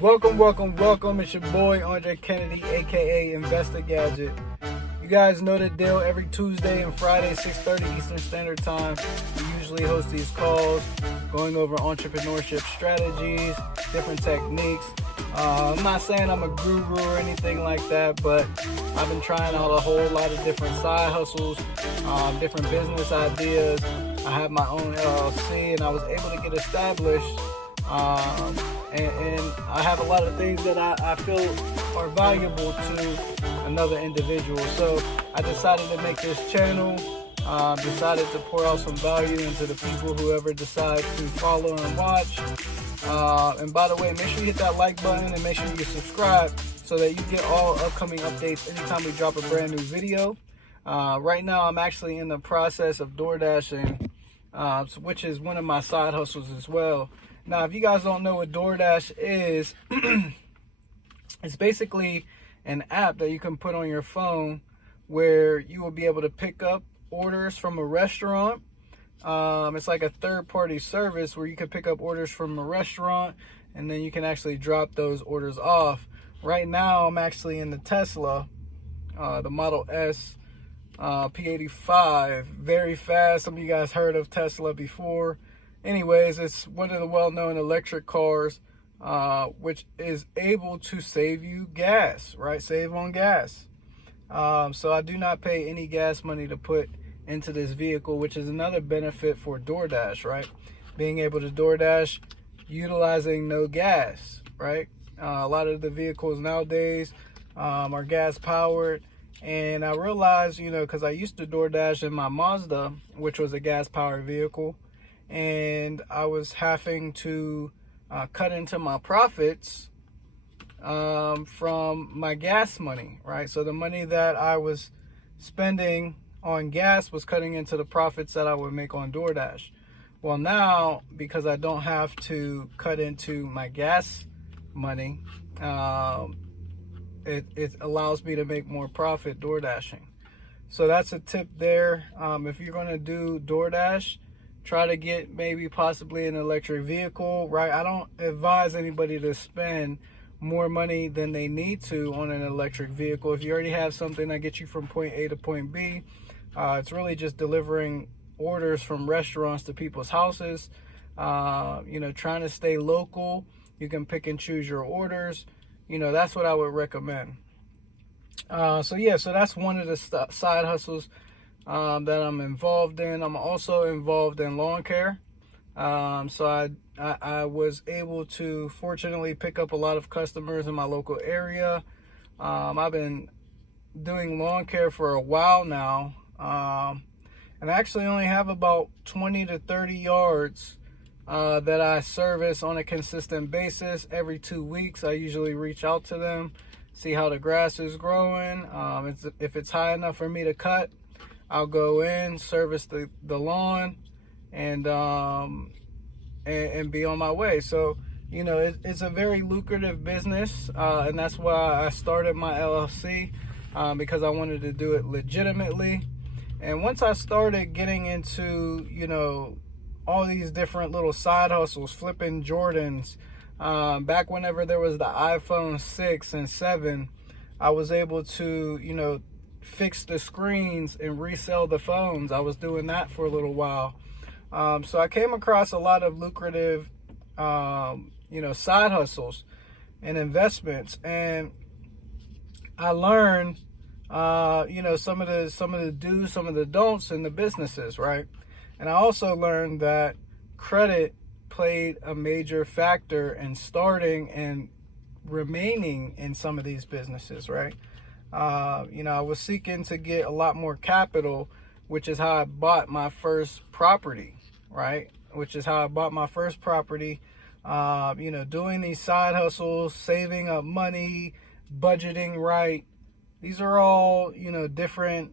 Welcome. It's your boy Andre Kennedy, aka Investor Gadget. You guys know the deal. Every Tuesday and Friday, 6:30 Eastern Standard Time, we usually host these calls, going over entrepreneurship strategies, different techniques. I'm not saying I'm a guru or anything like that, but I've been trying out a whole lot of different side hustles, different business ideas. I have my own LLC, and I was able to get established. And I have a lot of things that I feel are valuable to another individual. So I decided to make this channel, decided to pour out some value into the people whoever decide to follow and watch. And by the way, make sure you hit that like button and make sure you subscribe so that you get all upcoming updates anytime we drop a brand new video. Right now, I'm actually in the process of Doordash In, which is one of my side hustles as well. Now, if you guys don't know what Doordash is, it's basically an app that you can put on your phone where you will be able to pick up orders from a restaurant. It's like a third-party service where you can pick up orders from a restaurant and then you can actually drop those orders off. Right now, I'm actually in the Tesla, the Model S P85, very fast. Some of you guys heard of Tesla before. Anyways, it's one of the well-known electric cars, which is able to save you gas, right? Save on gas. So I do not pay any gas money to put into this vehicle, which is another benefit for Doordash, right? Being able to Doordash utilizing no gas, right? A lot of the vehicles nowadays are gas powered. And I realized, because I used to Doordash in my Mazda, which was a gas powered vehicle, and I was having to cut into my profits from my gas money, right? So the money that I was spending on gas was cutting into the profits that I would make on Doordash. Well, now, because I don't have to cut into my gas money, it allows me to make more profit Doordashing. So that's a tip there. If you're going to do Doordash, try to get maybe possibly an electric vehicle, right? I don't advise anybody to spend more money than they need to on an electric vehicle. If you already have something that gets you from point A to point B, it's really just delivering orders from restaurants to people's houses. Trying to stay local. You can pick and choose your orders. That's what I would recommend. So that's one of the side hustles that I'm involved in. I'm also involved in lawn care. So I was able to fortunately pick up a lot of customers in my local area. I've been doing lawn care for a while now. And I actually only have about 20 to 30 yards that I service on a consistent basis. Every 2 weeks, I usually reach out to them, see how the grass is growing. If it's high enough for me to cut, I'll go in, service the lawn, and be on my way. So, it's a very lucrative business, and that's why I started my LLC, because I wanted to do it legitimately. And once I started getting into, all these different little side hustles, flipping Jordans, back whenever there was the iPhone 6 and 7, I was able to, fix the screens and resell the phones. I was doing that for a little while. So I came across a lot of lucrative, side hustles and investments. And I learned, some of the do's, some of the don'ts in the businesses, right? And I also learned that credit played a major factor in starting and remaining in some of these businesses, right? I was seeking to get a lot more capital, which is how I bought my first property, right? Doing these side hustles, saving up money, budgeting right. These are all, different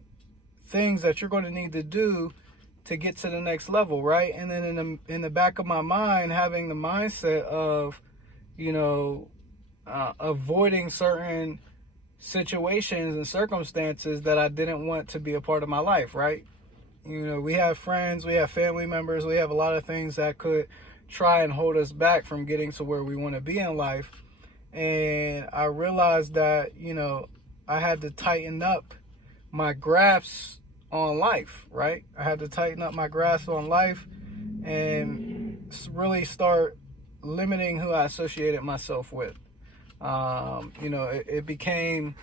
things that you're going to need to do to get to the next level, right? And then in the back of my mind, having the mindset of, avoiding certain situations and circumstances that I didn't want to be a part of my life, right? We have friends, we have family members, we have a lot of things that could try and hold us back from getting to where we want to be in life. and I realized that, I had to tighten up my grasp on life, right? I had to tighten up my grasp on life and really start limiting who I associated myself with. It became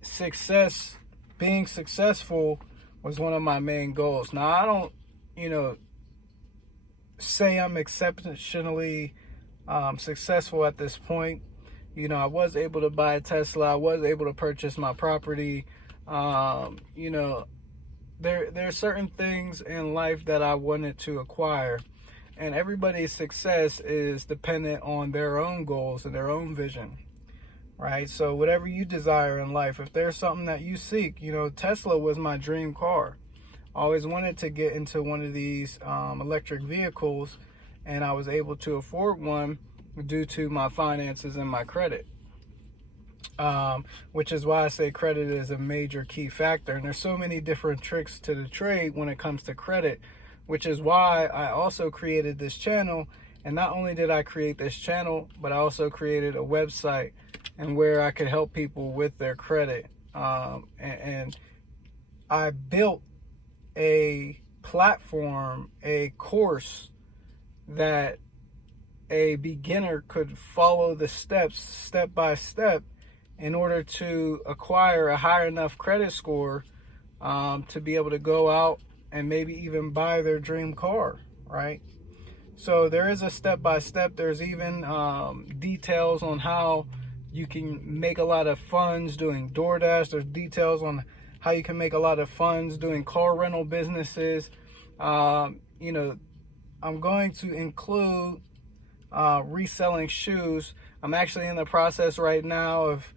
success. Being successful was one of my main goals. Now, I don't, say I'm exceptionally successful at this point. I was able to buy a Tesla. I was able to purchase my property. There's certain things in life that I wanted to acquire, and everybody's success is dependent on their own goals and their own vision, right? So whatever you desire in life, if there's something that you seek, Tesla was my dream car. I always wanted to get into one of these electric vehicles, and I was able to afford one due to my finances and my credit. Which is why I say credit is a major key factor. And there's so many different tricks to the trade when it comes to credit, which is why I also created this channel. And not only did I create this channel, but I also created a website and where I could help people with their credit. And I built a platform, a course that a beginner could follow the steps, step by step, in order to acquire a high enough credit score to be able to go out and maybe even buy their dream car, right? So there is a step-by-step. There's even details on how you can make a lot of funds doing DoorDash. There's details on how you can make a lot of funds doing car rental businesses. I'm going to include reselling shoes. I'm actually in the process right now of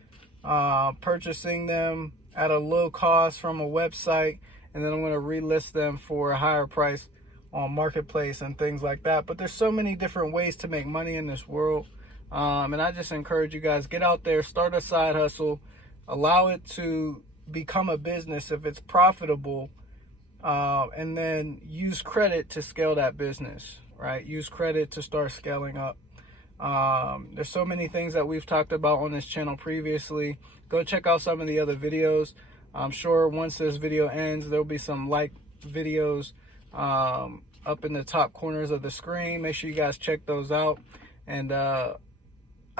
purchasing them at a low cost from a website, and then I'm going to relist them for a higher price on Marketplace and things like that. But there's so many different ways to make money in this world, and I just encourage you guys, get out there, start a side hustle, allow it to become a business if it's profitable, and then use credit to scale that business, right? Use credit to start scaling up. There's so many things that we've talked about on this channel previously. Go check out some of the other videos. I'm sure once this video ends, there'll be some videos up in the top corners of the screen. Make sure you guys check those out. And I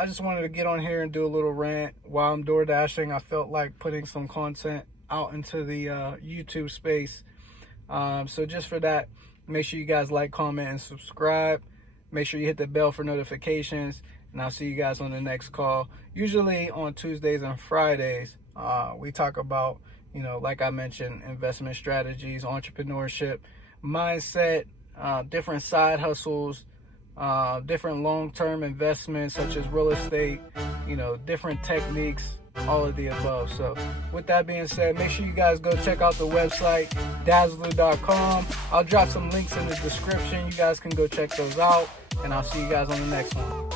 just wanted to get on here and do a little rant while I'm door dashing. I felt like putting some content out into the YouTube space. So just for that, make sure you guys like, comment, and subscribe. Make sure you hit the bell for notifications, and I'll see you guys on the next call. Usually on Tuesdays and Fridays, we talk about, like I mentioned, investment strategies, entrepreneurship, mindset, different side hustles, different long-term investments such as real estate, different techniques, all of the above. So with that being said, make sure you guys go check out the website, dazzler.com. I'll drop some links in the description. You guys can go check those out, and I'll see you guys on the next one.